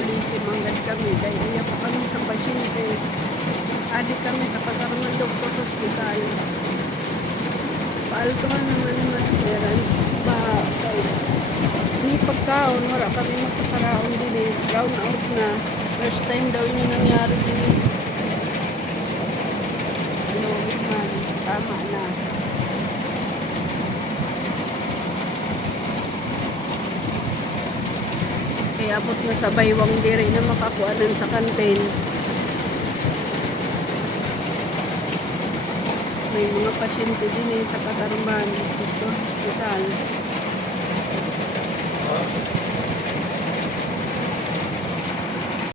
uliti manggad kami dahil iya pa kami sa pasyente. Adik kami sa pagkaroon ng doktor sa hospital. Paaltuhan naman ni Masperan ba ni pagkaon wala kami magkakaraon din eh. Brown out na. First time daw yun yung nangyari din eh. Ano man, tama na. Kaya abot na sa baywang diri na makakuanan sa kantin. May mga pasyente din eh sa Katarman, sa hospital.